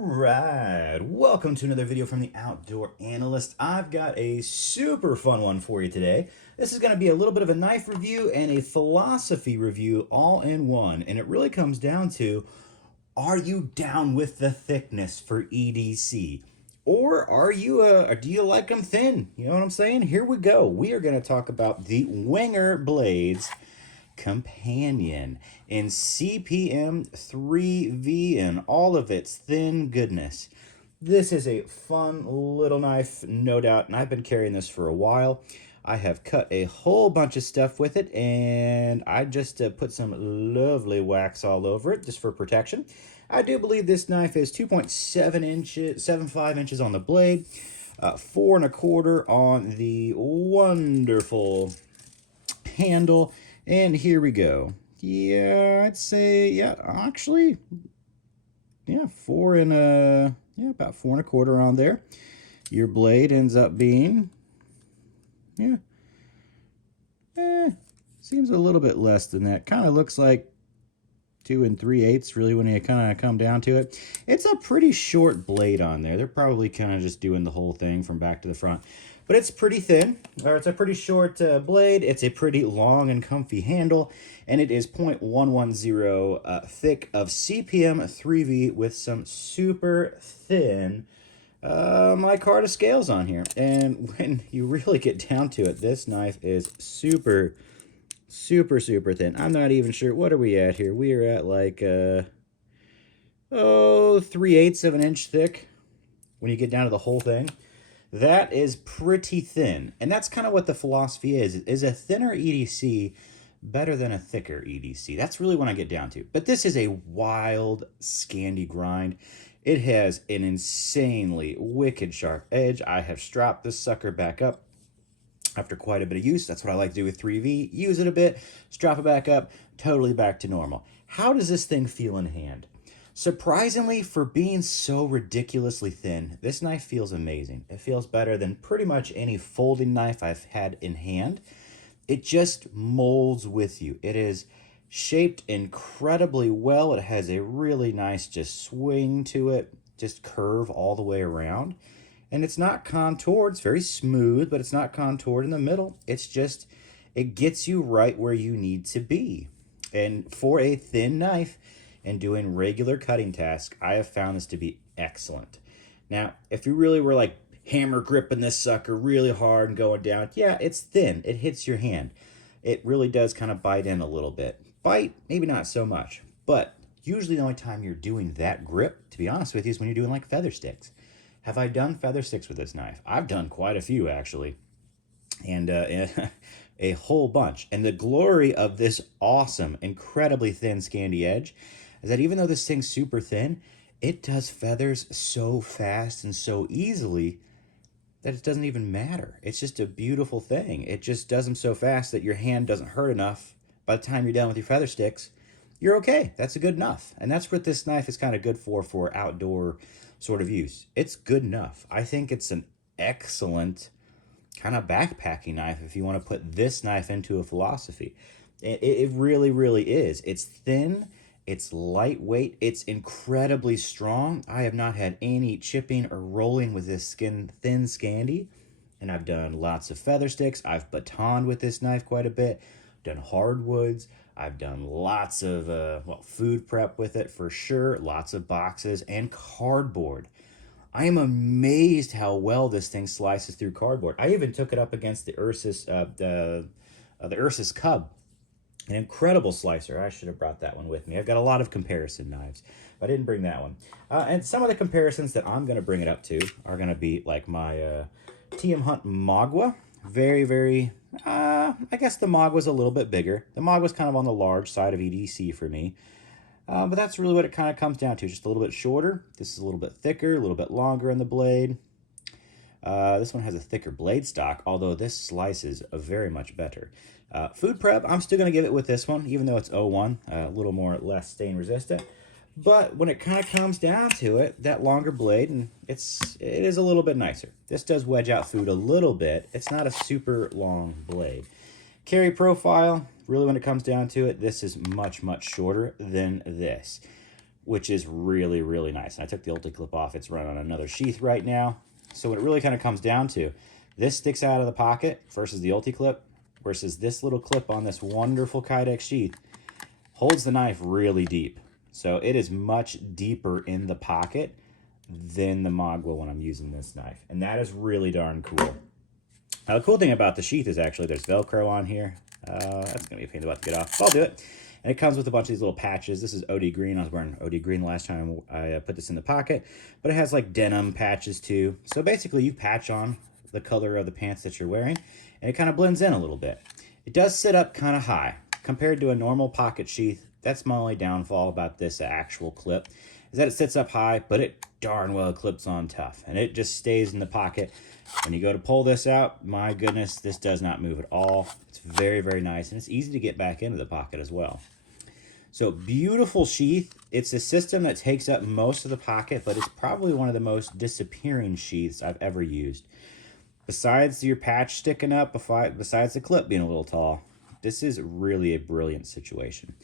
Alright, welcome to another video from the Outdoor Analyst. I've got a super fun one for you today. This is going to be a little bit of a knife review and a philosophy review all in one. And it really comes down to, are you down with the thickness for EDC? Or do you like them thin? You know what I'm saying? Here we go. We are going to talk about the Wenger blades Companion in CPM 3V and all of its thin goodness. This is a fun little knife, no doubt, and I've been carrying this for a while. I have cut a whole bunch of stuff with it, and I just put some lovely wax all over it just for protection. I do believe this knife is 2.75 inches on the blade, 4 1/4 on the wonderful handle. And here we go. Yeah, I'd say, yeah, actually, yeah, about 4 1/4 on there. Your blade ends up being, seems a little bit less than that. Kind of looks like 2 3/8 really when you kind of come down to it. It's a pretty short blade on there. They're probably kind of just doing the whole thing from back to the front. But it's pretty thin, or it's a pretty short blade. It's a pretty long and comfy handle, and it is 0.110 thick of CPM 3V with some super thin micarta scales on here. And when you really get down to it, this knife is super thin. I'm not even sure, what are we at here? We are at like 3/8 of an inch thick when you get down to the whole thing. That is pretty thin, and that's kind of what the philosophy is a thinner EDC better than a thicker EDC? That's really what I get down to. But this is a wild scandi grind. It has an insanely wicked sharp edge. I have strapped this sucker back up after quite a bit of use. That's what I like to do with 3V. Use it a bit, strap it back up, totally back to normal. How does this thing feel in hand? Surprisingly, for being so ridiculously thin, this knife feels amazing. It feels better than pretty much any folding knife I've had in hand. It just molds with you. It is shaped incredibly well. It has a really nice just swing to it, just curve all the way around. And it's not contoured. It's very smooth, but it's not contoured in the middle. It's just, it gets you right where you need to be. And for a thin knife, and doing regular cutting tasks, I have found this to be excellent. Now, if you really were like hammer gripping this sucker really hard and going down, yeah, it's thin. It hits your hand. It really does kind of bite in a little bit. Bite, maybe not so much. But usually the only time you're doing that grip, to be honest with you, is when you're doing like feather sticks. Have I done feather sticks with this knife? I've done quite a few, actually. And a whole bunch. And the glory of this awesome, incredibly thin scandi edge is that even though this thing's super thin, it does feathers so fast and so easily that it doesn't even matter. It's just a beautiful thing. It just does them so fast that your hand doesn't hurt enough. By the time you're done with your feather sticks, you're okay. That's good enough. And that's what this knife is kind of good for outdoor sort of use. It's good enough. I think it's an excellent kind of backpacking knife if you want to put this knife into a philosophy. It really is. It's thin. It's lightweight. It's incredibly strong. I have not had any chipping or rolling with this thin scandi. And I've done lots of feather sticks. I've batoned with this knife quite a bit. Done hardwoods. I've done lots of food prep with it for sure. Lots of boxes and cardboard. I am amazed how well this thing slices through cardboard. I even took it up against the Ursus Cub. An incredible slicer. I should have brought that one with me. I've got a lot of comparison knives, but I didn't bring that one. And some of the comparisons that I'm going to bring it up to are going to be like my TM Hunt Magua. Very, I guess the Magua's a little bit bigger. The Magua's kind of on the large side of EDC for me. But that's really what it kind of comes down to. Just a little bit shorter. This is a little bit thicker, a little bit longer in the blade. This one has a thicker blade stock, although this slices very much better. Food prep, I'm still going to give it with this one, even though it's 01, a little more less stain resistant. But when it kind of comes down to it, that longer blade, and it is a little bit nicer. This does wedge out food a little bit. It's not a super long blade. Carry profile, really when it comes down to it, this is much shorter than this. which is really, really nice. And I took the Ulticlip off. It's running on another sheath right now. So what it really kind of comes down to, this sticks out of the pocket versus the Ulticlip, versus this little clip on this wonderful kidex sheath holds the knife really deep. So it is much deeper in the pocket than the Mag will when I'm using this knife. And that is really darn cool. Now the cool thing about the sheath is actually there's Velcro on here. That's going to be a pain in the butt to get off. I'll do it. And it comes with a bunch of these little patches. This is OD green. I was wearing OD green the last time I put this in the pocket. But it has like denim patches too. So basically you patch on the color of the pants that you're wearing, and it kind of blends in a little bit. It does sit up kind of high. Compared to a normal pocket sheath, that's my only downfall about this actual clip, is that it sits up high, but it darn well clips on tough. And it just stays in the pocket. When you go to pull this out, my goodness, this does not move at all. It's very, very nice, and it's easy to get back into the pocket as well. So beautiful sheath. It's a system that takes up most of the pocket, but it's probably one of the most disappearing sheaths I've ever used. Besides your patch sticking up, besides the clip being a little tall, this is really a brilliant situation.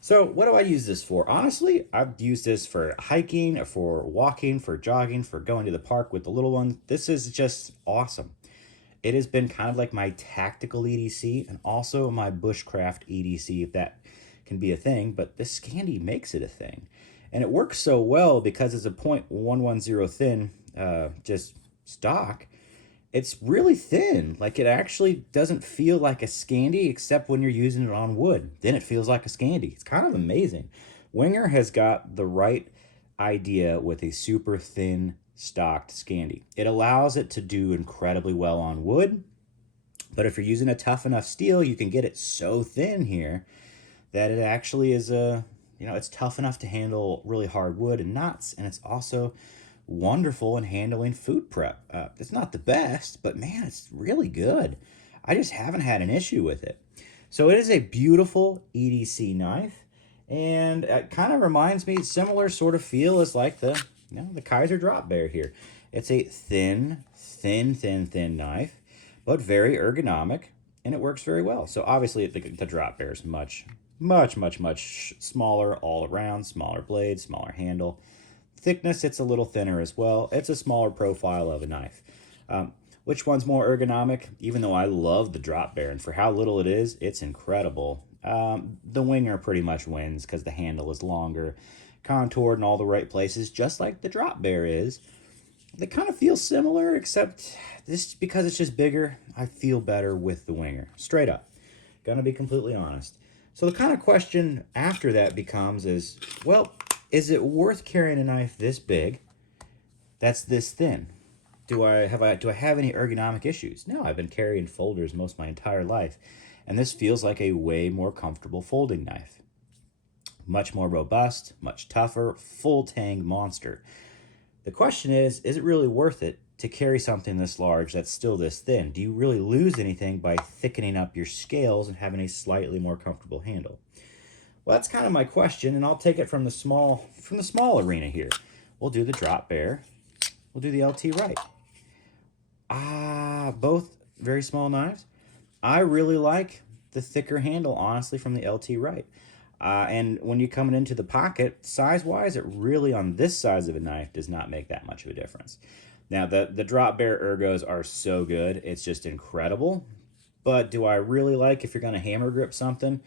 So what do I use this for? Honestly, I've used this for hiking, for walking, for jogging, for going to the park with the little ones. This is just awesome. It has been kind of like my tactical EDC and also my bushcraft EDC, if that can be a thing, but this scandi makes it a thing. And it works so well because it's a .110 thin, just stock. It's really thin. Like, it actually doesn't feel like a scandi except when you're using it on wood. Then it feels like a scandi. It's kind of amazing. Wenger has got the right idea with a super thin stocked scandi. It allows it to do incredibly well on wood, but if you're using a tough enough steel, you can get it so thin here that it actually is it's tough enough to handle really hard wood and knots, and it's also wonderful in handling food prep. It's not the best, but man, it's really good. I just haven't had an issue with it. So it is a beautiful EDC knife, and it kind of reminds me, similar sort of feel as like the Kaiser Drop Bear here. It's a thin knife, but very ergonomic, and it works very well. So obviously the Drop Bear is much smaller all around, smaller blade, smaller handle. Thickness, it's a little thinner as well. It's a smaller profile of a knife. Which one's more ergonomic? Even though I love the Drop Bear, and for how little it is, it's incredible. The Wenger pretty much wins because the handle is longer, contoured in all the right places, just like the Drop Bear is. They kind of feel similar, except this, because it's just bigger, I feel better with the Wenger. Straight up. Gonna be completely honest. So the kind of question after that becomes is, well, is it worth carrying a knife this big that's this thin? Do I have any ergonomic issues? No, I've been carrying folders most of my entire life, and this feels like a way more comfortable folding knife. Much more robust, much tougher, full tang monster. The question is it really worth it to carry something this large that's still this thin? Do you really lose anything by thickening up your scales and having a slightly more comfortable handle? Well, that's kind of my question, and I'll take it from the small arena here. We'll do the Drop Bear. We'll do the LT Right. Both very small knives. I really like the thicker handle, honestly, from the LT Right. And when you're coming into the pocket, size-wise, it really, on this size of a knife, does not make that much of a difference. Now, the Drop Bear ergos are so good. It's just incredible. But do I really like, if you're going to hammer grip something?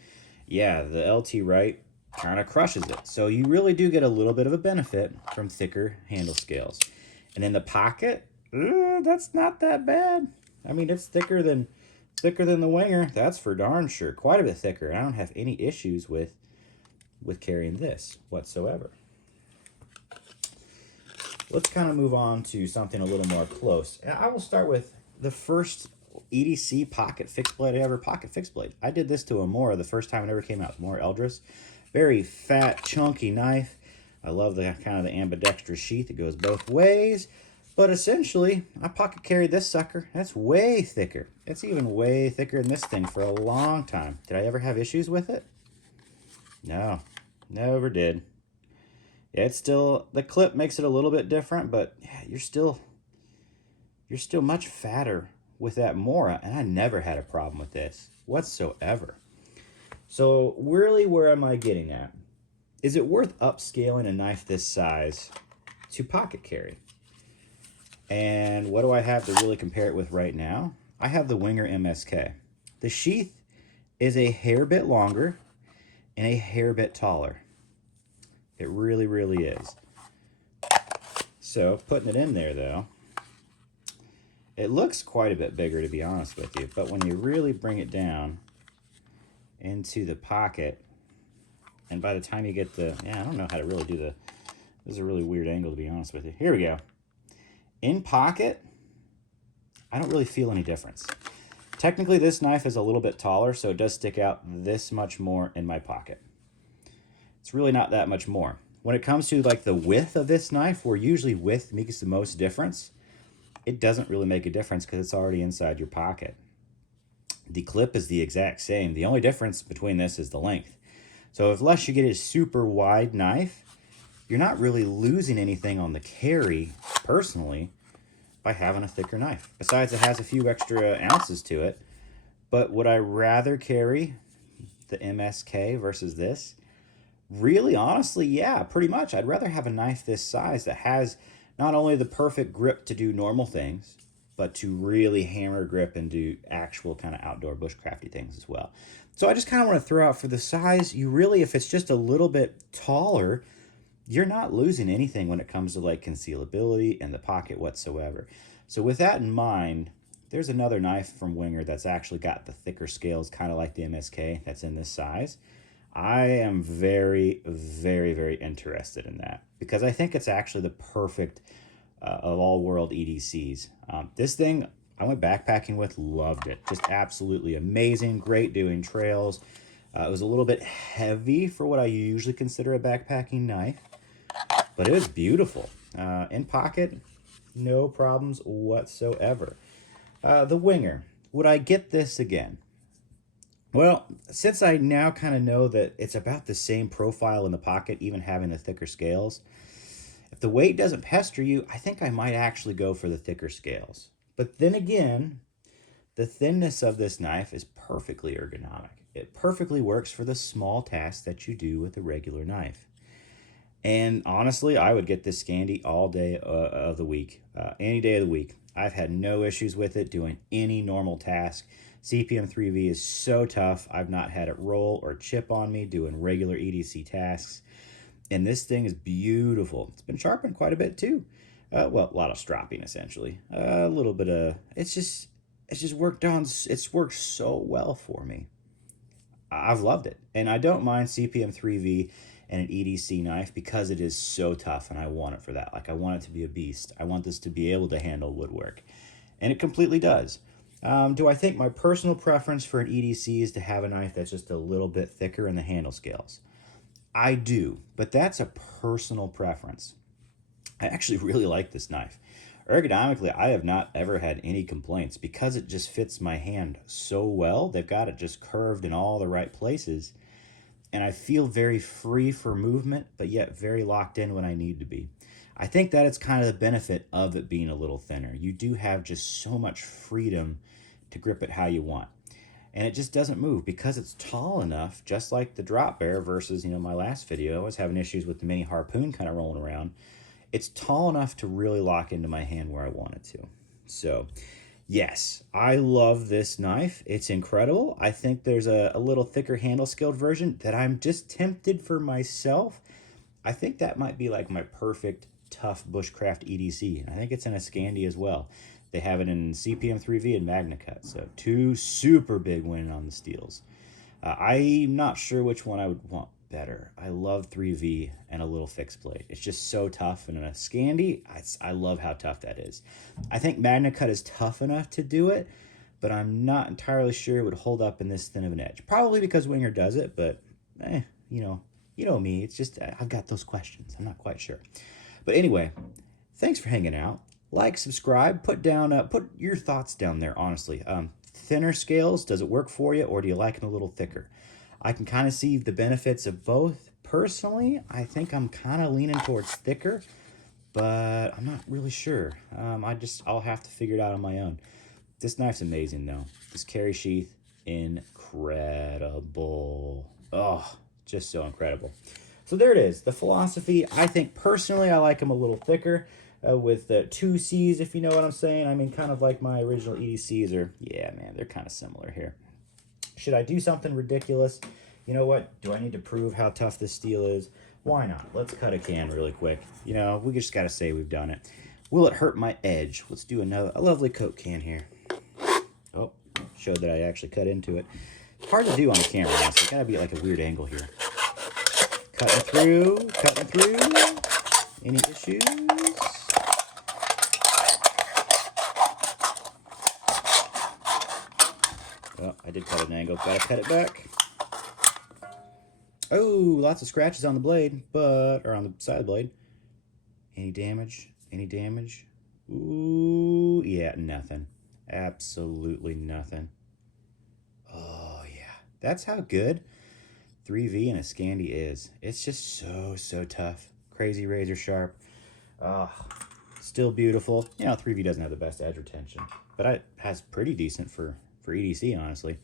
Yeah, the LT Right kind of crushes it. So you really do get a little bit of a benefit from thicker handle scales. And in the pocket, that's not that bad. I mean, it's thicker than the Wenger, that's for darn sure. Quite a bit thicker. I don't have any issues with carrying this whatsoever. Let's kind of move on to something a little more close. And I will start with the first EDC pocket fixed blade I ever pocket fixed blade. I did this to Amora the first time it ever came out. Amora Eldris. Very fat, chunky knife. I love the kind of the ambidextrous sheath. It goes both ways. But essentially, I pocket carried this sucker. That's way thicker. It's even way thicker than this thing for a long time. Did I ever have issues with it? No, never did. Yeah, it's still, the clip makes it a little bit different, but yeah, you're still much fatter with that Mora, and I never had a problem with this whatsoever. So really, where am I getting at? is it worth upscaling a knife this size to pocket carry? And what do I have to really compare it with right now? I have the Wenger MSK. The sheath is a hair bit longer and a hair bit taller. It really, really is. So putting it in there though, it looks quite a bit bigger, to be honest with you. But when you really bring it down into the pocket, and by the time you get the, I don't know how to really do this is a really weird angle, to be honest with you. Here we go. In pocket, I don't really feel any difference. Technically, this knife is a little bit taller, so it does stick out this much more in my pocket. It's really not that much more. When it comes to like the width of this knife, where usually width makes the most difference, it doesn't really make a difference because it's already inside your pocket. The clip is the exact same. The only difference between this is the length. So unless you get a super wide knife, you're not really losing anything on the carry, personally, by having a thicker knife. Besides, it has a few extra ounces to it. But would I rather carry the MSK versus this? Really, honestly, yeah, pretty much. I'd rather have a knife this size that has not only the perfect grip to do normal things, but to really hammer grip and do actual kind of outdoor bushcrafty things as well. So I just kind of want to throw out for the size, you really, if it's just a little bit taller, you're not losing anything when it comes to like concealability and the pocket whatsoever. So with that in mind, there's another knife from Wenger that's actually got the thicker scales, kind of like the MSK, that's in this size. I am very, very, very interested in that because I think it's actually the perfect of all world EDCs. This thing I went backpacking with, loved it. Just absolutely amazing, great doing trails. It was a little bit heavy for what I usually consider a backpacking knife, but it was beautiful. In pocket, no problems whatsoever. The Wenger, would I get this again? Well, since I now kind of know that it's about the same profile in the pocket, even having the thicker scales, if the weight doesn't pester you, I think I might actually go for the thicker scales. But then again, the thinness of this knife is perfectly ergonomic. It perfectly works for the small tasks that you do with a regular knife. And honestly, I would get this Scandi all day of the week, any day of the week. I've had no issues with it doing any normal task. CPM 3V is so tough. I've not had it roll or chip on me doing regular EDC tasks. And this thing is beautiful. It's been sharpened quite a bit too. Well, a lot of stropping essentially. A little bit of, it's just worked on, it's worked so well for me. I've loved it. And I don't mind CPM 3V and an EDC knife because it is so tough and I want it for that. Like I want it to be a beast. I want this to be able to handle woodwork. And it completely does. Do I think my personal preference for an EDC is to have a knife that's just a little bit thicker in the handle scales? I do, but that's a personal preference. I actually really like this knife. Ergonomically, I have not ever had any complaints because it just fits my hand so well. They've got it just curved in all the right places. And I feel very free for movement, but yet very locked in when I need to be. I think that it's kind of the benefit of it being a little thinner. You do have just so much freedom to grip it how you want. And it just doesn't move because it's tall enough, just like the drop bear versus, my last video. I was having issues with the mini harpoon kind of rolling around. It's tall enough to really lock into my hand where I want it to. So, yes, I love this knife. It's incredible. I think there's a little thicker handle scaled version that I'm just tempted for myself. I think that might be like my perfect tough bushcraft EDC. I think it's in a Scandi as well. They have it in CPM 3V and Magna Cut, so two super big win on the steels. I'm not sure which one I would want better. I love 3V and a little fixed blade. It's just so tough, and in a Scandi, I love how tough that is. I think Magna Cut is tough enough to do it, but I'm not entirely sure it would hold up in this thin of an edge. Probably because Wenger does it, but you know me. It's just I've got those questions. I'm not quite sure. But anyway, thanks for hanging out. Like, subscribe, put your thoughts down there, honestly. Thinner scales, does it work for you, or do you like it a little thicker? I can kind of see the benefits of both. Personally, I think I'm kind of leaning towards thicker, but I'm not really sure. I'll have to figure it out on my own. This knife's amazing, though. This carry sheath, incredible. Oh, just so incredible. So there it is. The philosophy, I think personally, I like them a little thicker with two C's, if you know what I'm saying. I mean, kind of like my original EDCs are, yeah, man, they're kind of similar here. Should I do something ridiculous? You know what? Do I need to prove how tough this steel is? Why not? Let's cut a can really quick. You know, we just got to say we've done it. Will it hurt my edge? Let's do a lovely Coke can here. Oh, showed that I actually cut into it. Hard to do on the camera, so it's got to be like a weird angle here. Cutting through, cutting through. Any issues? Oh, I did cut an angle. Gotta cut it back. Oh, lots of scratches on the blade, or on the side of the blade. Any damage? Any damage? Ooh, yeah, nothing. Absolutely nothing. Oh, yeah. That's how good 3V and a Scandi is. It's just so tough. Crazy razor sharp. Oh, still beautiful. You know, 3V doesn't have the best edge retention, but it has pretty decent for EDC, honestly.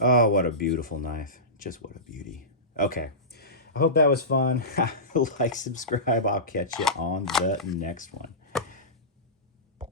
Oh, what a beautiful knife. Just what a beauty. Okay. I hope that was fun. Like, subscribe. I'll catch you on the next one.